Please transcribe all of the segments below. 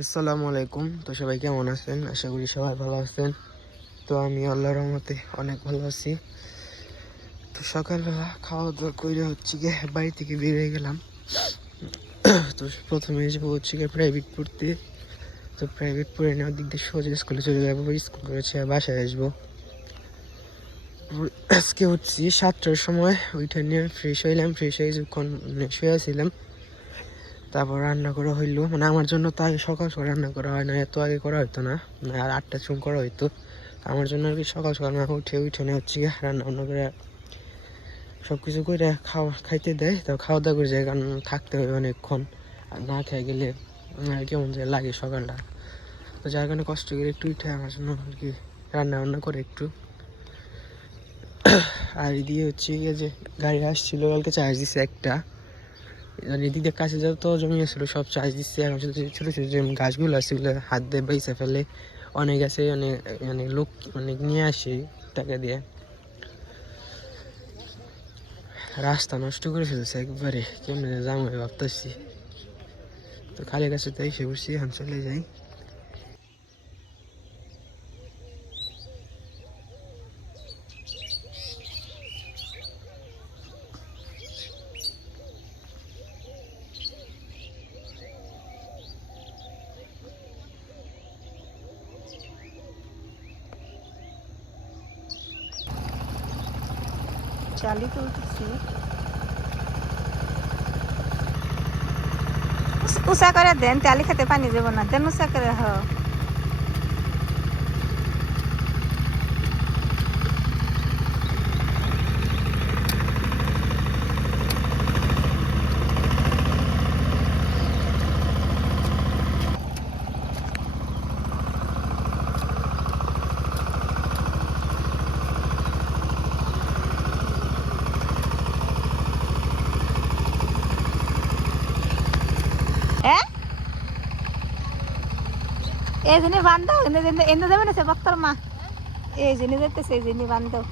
আসসালামু আলাইকুম। তো সবাই কেমন আছেন? আশা করি সবাই ভালো আছেন। তো আমি আল্লাহর রহমতে অনেক ভালো আছি। তো সকালবেলা খাওয়া দাওয়া করে হচ্ছে গিয়ে বাড়ি থেকে বেরিয়ে গেলাম। তো প্রথমে যাব হচ্ছে গিয়ে প্রাইভেট পড়তে। তো প্রাইভেট পড়ে নেওয়ার দিক দিয়ে সোজা স্কুলে চলে যাব স্কুল করেছে বাসায় আসব। আজকে হচ্ছে সাতটার সময় ওইটা নিয়ে ফ্রেশ হইলাম। ফ্রেশ হয়ে যখন শুয়ে ছিলাম তারপর রান্না করা হইল। মানে আমার জন্য তো আগে সকাল সকাল রান্না করা হয় না এত আগে করা হতো না। আর আটটার সময় করা হইতো। আমার জন্য আর কি সকাল সকাল না উঠে উঠে হচ্ছে গিয়ে রান্না বান্না করে সব কিছু করে খাওয়া খাইতে দেয়। তো খাওয়া দাওয়া করে যায় কারণ থাকতে হবে অনেকক্ষণ। আর না খেয়ে গেলে আহ, কেমন যে লাগে সকালটা। তো যার কারণে কষ্ট করে একটু উঠে আমার জন্য আর কি রান্না বান্না করে একটু। আর দিয়ে হচ্ছে গিয়ে যে গাড়ি আসছিল কালকে চার্জ দিছে একটা। মানে এদিকে কাছে যত জমি আসছিল সব চাষ দিচ্ছে। এখন ছোটো ছোটো ছোটো যে গাছগুলো আছে সেগুলো হাত দিয়ে বেঁচে ফেলে অনেক আছে অনেক অনেক লোক অনেক নিয়ে আসে টাকা দিয়ে। রাস্তা নষ্ট করে ফেলছে একবারে, কেমন যাম ভাবতেছি। তো খালি কাছে তাই সে বসছি এখন চলে যাই। চালি তুলতেছি। উষা করে দেন তালি খেতে পানি দেবো না। দেন উষা করে হ হ্যাঁ এই জন্য বান্ধব এনে যাবে না সে মা এই জন্য যেতেছে এই জন্য বান্ধব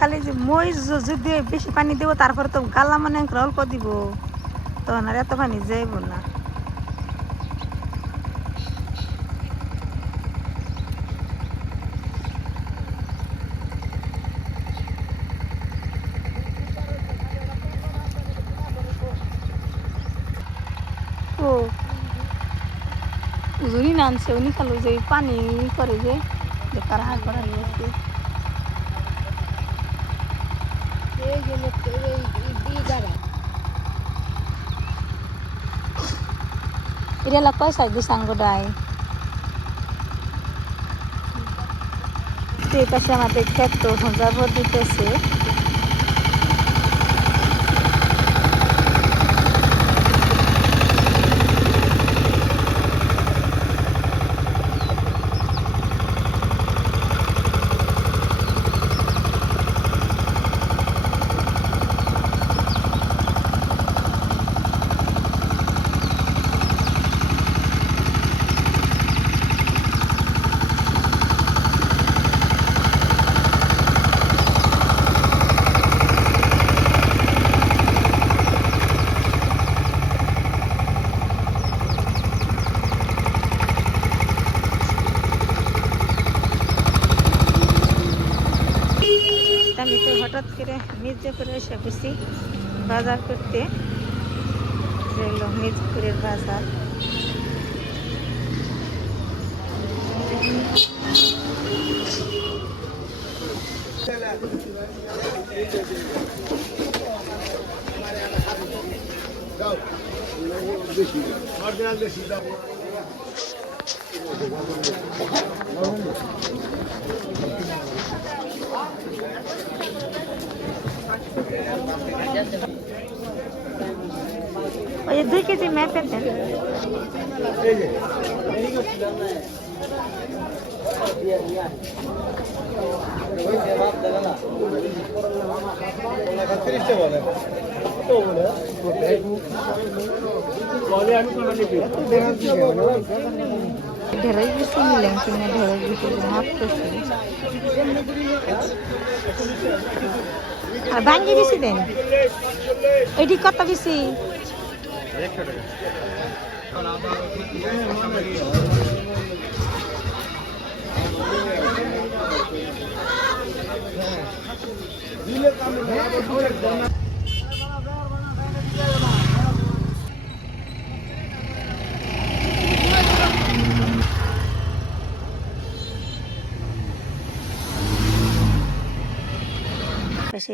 খালি যে মই যদি বেশি পানি দেবো, তারপরে তো গালা মানে অল্প দিব। তখন আর এত পানি যাইব ও নানছে উনি খালো যে পানি করে যে বেকার হার করা নিয়েছে এটা হলো পয়সা দি সাঙ্গডাই এই পাশে আমাদের ক্ষেত্র যাবর দিতেছে আমি তো হঠাৎ করে মির্জাপুরে এসে বসি বাজার করতে যে হলো মির্জাপুরের বাজার ওই যে দুই কেজি ম্যাপের দেন ঢেঁড়স বেশি নিলাম কিনা ঢেঁড়স বেশি মাপতেছি আর ভাঙ্গি বেশি দেন। এটি কত বেশি?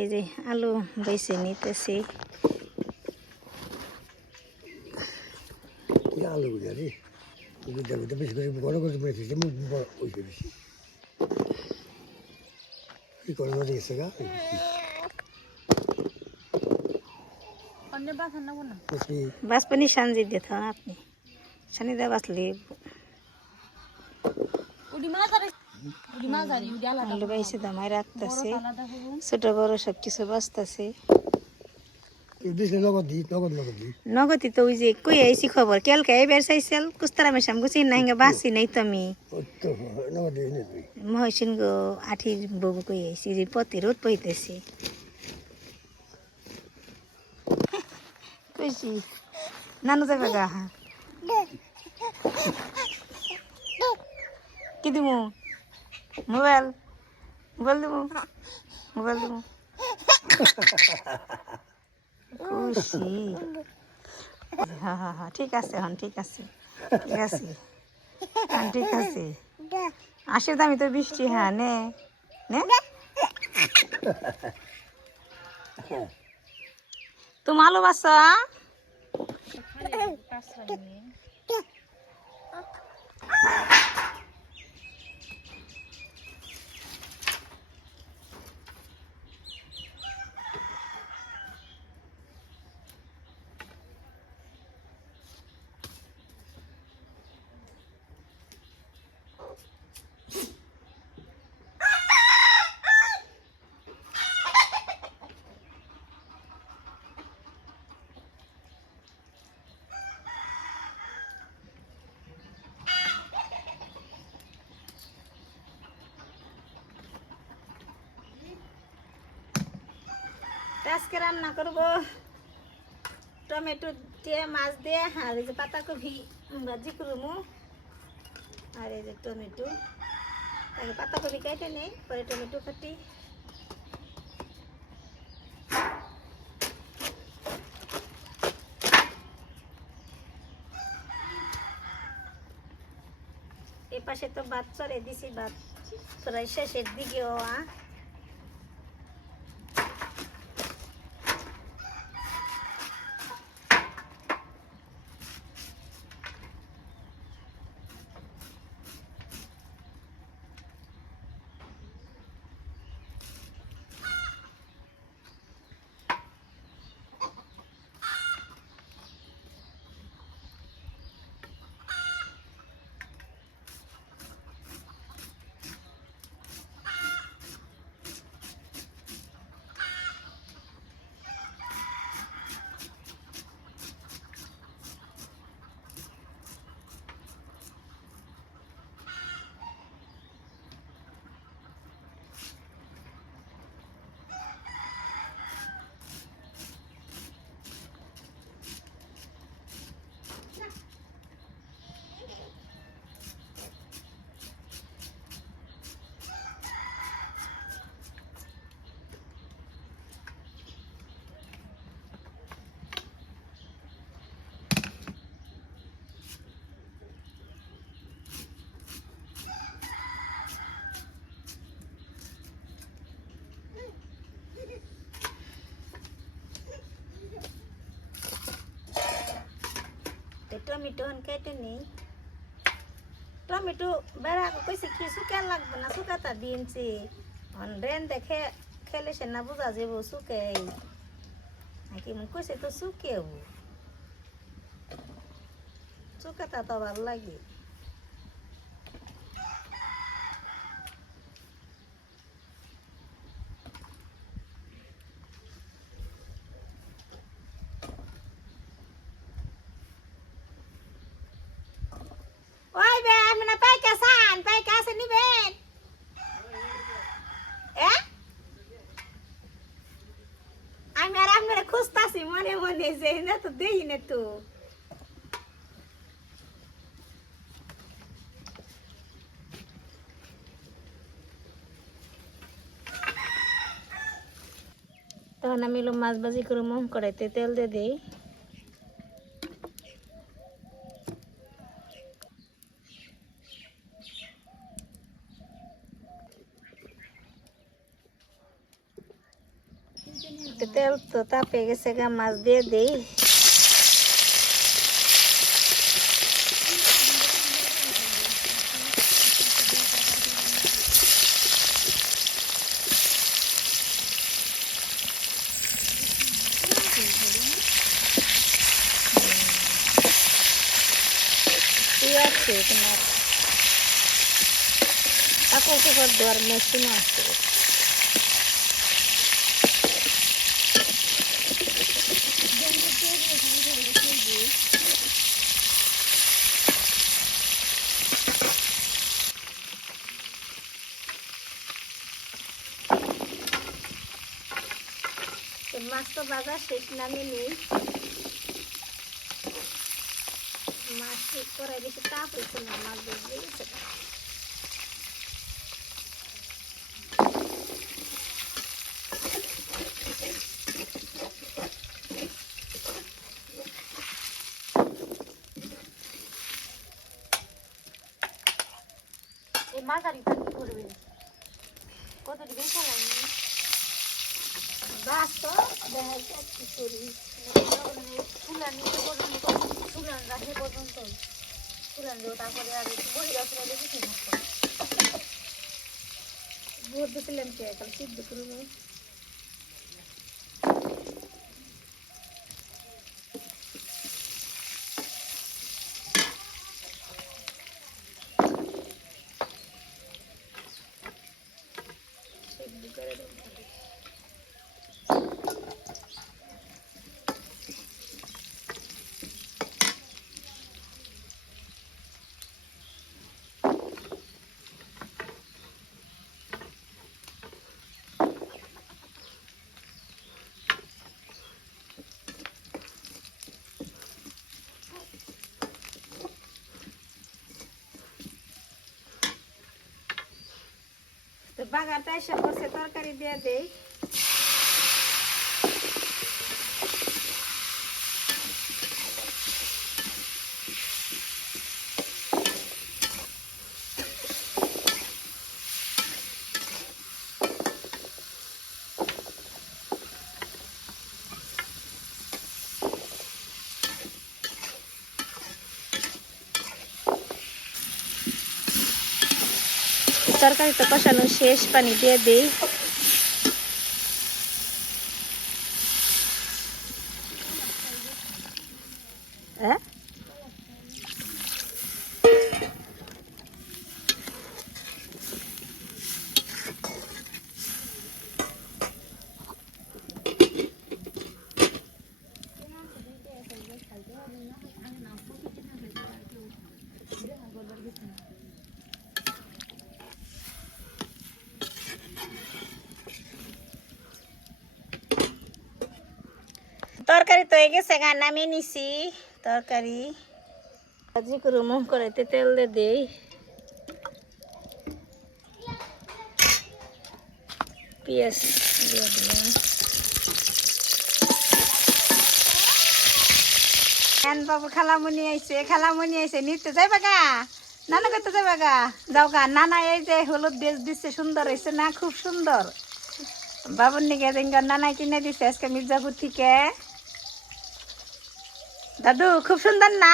এই যে আলু বেছে নিতেছি। আলু বুঝালি বুঝতে বুঝতে বেশি করে বড় করে পেয়েছি যেমন ওইটা বেশি। কি? করে গেছে গা বেশি পানি সানজি দিয়ে থাকুন আপনি। সানি দিয়ে বাসলে আলু বাইছে দামাই রাখতেছে। ছোট বড় সব কিছু বাঁচতেছে। দেশে নগদ দিই নগদ নগদ দিই নগতি তো ওই যে কই আইছি খবর কালকে এবার চাইছিল কুস্তারা মেশাম গুছি নাই বাঁচি নাই তো আমি ওই তো নগদ দিই নে তুই মহসিন গো আঠির বউ কই আইছি যে পতি রোদ পইতেছি কইছি নানু যাবে গা হা কি দিমু মোবাইল মোবাইল দিমু মোবাইল দিমু হ্যাঁ হ্যাঁ হ্যাঁ ঠিক আছে, হন, ঠিক আছে। ঠিক আছে। হ্যাঁ ঠিক আছে। আসে দামি তো বৃষ্টি হ্যাঁ নে নে। তুমি আলু আজকে রান্না করব টমেটো দিয়ে, মাছ দিয়ে, আর এই যে পাতাকপি ভাজি করব আর এই যে টমেটো। আগে পাতাকপি কেটে নেই, পরে টমেটো কাটি। এ পাশে তো ভাত চড়ে দিছি, ভাত প্রায় শেষের দিকেও, আ। টমেটো হন কেটে নেই। টমেটো বেড়া কইছে কি শুকান লাগবে না শুকাতা দিনছি রেন দেখে খেলে সে না বোঝা যাব শুকে নাকি কইছে তো শুকেও শুকাতা তো ভালো লাগে ও ওই বে মানে পাইকা সান পাইকা আছে নিবেন এ আমি আর আপনারা খুঁজতাছি মনে মনে যে না তো দেই না তো। তখন আমি এলো মাছ ভাজি করে মোম কড়াইতে তেল দিয়ে দিই। তেল তো তাপে গেছে গা, মাছ দিয়ে দিই। কাপড় কাপড় দেওয়ার মেশিন আছে? তো মাছ তো বাজার শেষ নামে নেই মাছ ঠিক করাই বেশি তাপ হয়েছে না মাছ বেরিয়ে গেছে এই মাঝারিটা কি করবে কত দিকে চালাইনি বাস তো দেখা যাক কি করি ফুলান নিতে পর্যন্ত ফুলান রাখে পর্যন্ত ফুলান দেবো তারপরে আর বড়ি গাছ দেখি কি ভোট দিয়েছিলাম কে কাল সিদ্ধ করব সিদ্ধ করে দেবো তো বাগারটা এসে করছে তরকারি দিয়ে দেই। তরকারি তো কষানো শেষ পানি দিয়ে দিই হ্যাঁ তরকারি তো হয়ে গেছে গা নামিয়ে নিছি, তরকারি। ভাজি করে মুখ করাইতে তেল দিয়ে দেই। পেঁয়াজ দিয়ে দিলাম। বাবু খালামুনি আইছে খালামুনি আইছে, নিতে যাইবা গা? নানা করতে যাইবা গা? যাও গা, নানা এই যে হলুদ ড্রেস দিচ্ছে সুন্দর হয়েছে না? খুব সুন্দর। বাবুর নিকে দেখো নানা কিনে দিছে, আজকে মির্জাপুর থেকে। দাদু, খুব সুন্দর না?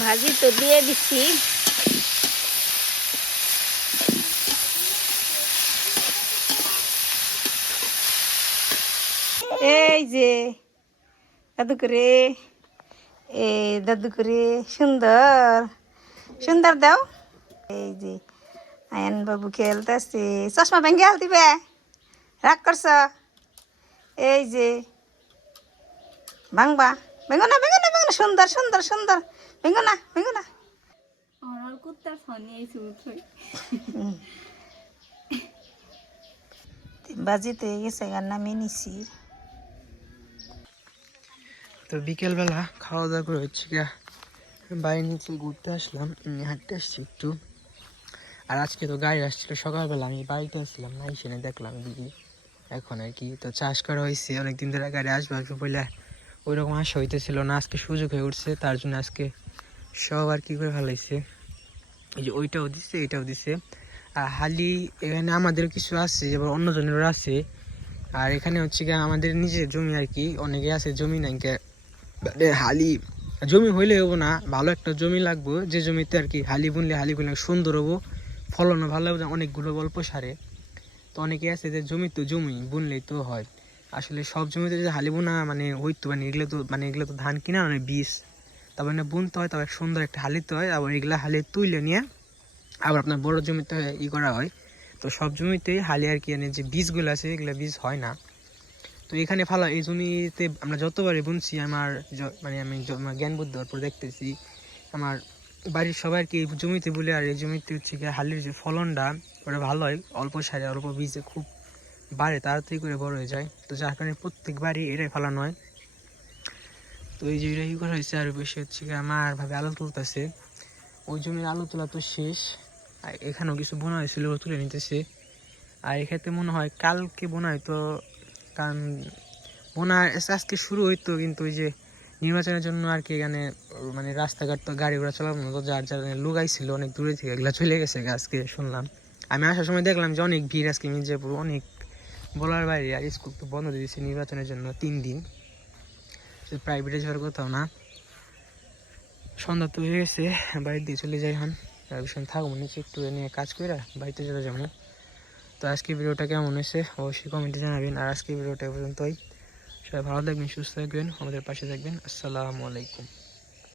ভাজি তো দিয়ে দিচ্ছি এই যে, দাদু করে, এই দাদু করে, সুন্দর সুন্দর দাও। এই যে, আয়ন বাবু খেলতেছে। চশমা ভেঙে হাল দিবে। রাগ করছ? এই যে ভাঙবা। ভেঙো না ভেঙো না ভেঙো না। সুন্দর সুন্দর সুন্দর। ভেঙ্গো না ভেঙ্গো না। আমার কুত্তার ফোন নিয়ে উঠে বাজিতে গেছে গান নামিয়ে নিছি। তো বিকেলবেলা খাওয়া দাওয়া করে হচ্ছে গিয়া বাড়ির নিচে ঘুরতে আসলাম হাঁটতে আসছি একটু। আর আজকে তো গাড়ি আসছিল সকালবেলা আমি বাড়িতে আসছিলাম না এসে দেখলাম দিদি। এখন আর কি তো চাষ করা হয়েছে অনেকদিন ধরে গাড়ি আসবে আসবে বলে ওই রকম আশা হইতেছিল না, আজকে সুযোগ হয়ে উঠছে, তার জন্য আজকে সব আর কি করে ভালাইছে এই যে ওইটাও দিছে, এটাও দিছে। আর হালি এখানে আমাদের কিছু আছে এবার অন্যজনেরও আছে। আর এখানে হচ্ছে গিয়ে আমাদের নিজের জমি আর কি, অনেকে আছে জমি নাই হালি, জমি হইলে হব না, ভালো একটা জমি লাগবো, যে জমিতে আর কি হালি বুনলে হালি বুনলে সুন্দর হব, ফলনও ভালো হবে, অনেকগুলো গল্প সারে। তো অনেকে আছে যে জমি তো জমি, বুনলেই তো হয়। আসলে সব জমিতে যে হালি বোনা মানে হইতো মানে এগুলো তো মানে এগুলো তো ধান কিনা মানে বীজ। তারপর মানে বুনতে হয়, তারপর সুন্দর একটা হালিতে হয়, আবার এগুলো হালি তুলে নিয়ে আবার আপনার বড় জমিতে ই করা হয়। তো সব জমিতেই হালি আর কি মানে যে বীজগুলো আছে, এগুলো বীজ হয় না। তো এখানে ফালা, এই জমিতে আমরা যতবারই বুনছি, আমার মানে আমি জ্ঞান বুদ্ধি পর দেখতেছি, আমার বাড়ির সবাই কি এই জমিতে বলে, আর এই জমিতে হচ্ছে গিয়ে হালির যে ফলনটা, ওটা ভালো হয়, অল্প সারে, অল্প বীজে খুব বাড়ে তাড়াতাড়ি করে বড় হয়ে যায়। তো যার কারণে প্রত্যেকবারই এটাই ফলানো হয়। তো এই যে এটা ই করা হয়েছে, আর বেশি হচ্ছে কি আমার ভাবে আলু তুলতেছে। ওই জমির আলু তোলা তো শেষ। আর এখানেও কিছু বোনা হয়েছিল তুলে নিতেছে। আর এক্ষেত্রে মনে হয় কালকে বোনা হয়তো কারণ বোনা আজকে শুরু হইতো, কিন্তু ওই যে নির্বাচনের জন্য আর কি এখানে মানে রাস্তাঘাট তো গাড়ি ঘোড়া চালানো তো যার যার লোক অনেক দূরে থেকে এগুলা চলে গেছে আজকে শুনলাম। আমি আসার সময় দেখলাম যে অনেক ভিড় আজকে মির্জাপুর, অনেক বলার বাইরে আর স্কুল তো বন্ধ দিয়ে দিয়েছে নির্বাচনের জন্য তিন দিন। প্রাইভেটে যাওয়ার কোথাও না। সন্ধ্যা তো হয়ে গেছে, বাড়ির দিয়ে চলে যাই হন ভীষণ থাকব নিচে একটু নিয়ে কাজ করে বাড়িতে চলে যাব। তো আজকে ভিডিওটা কেমন হয়েছে অবশ্যই কমেন্টে জানাবেন। আর আজকে ভিডিওটা পর্যন্তই। সবাই ভালো থাকবেন, সুস্থ থাকবেন, আমাদের পাশে থাকবেন। আসসালামু আলাইকুম।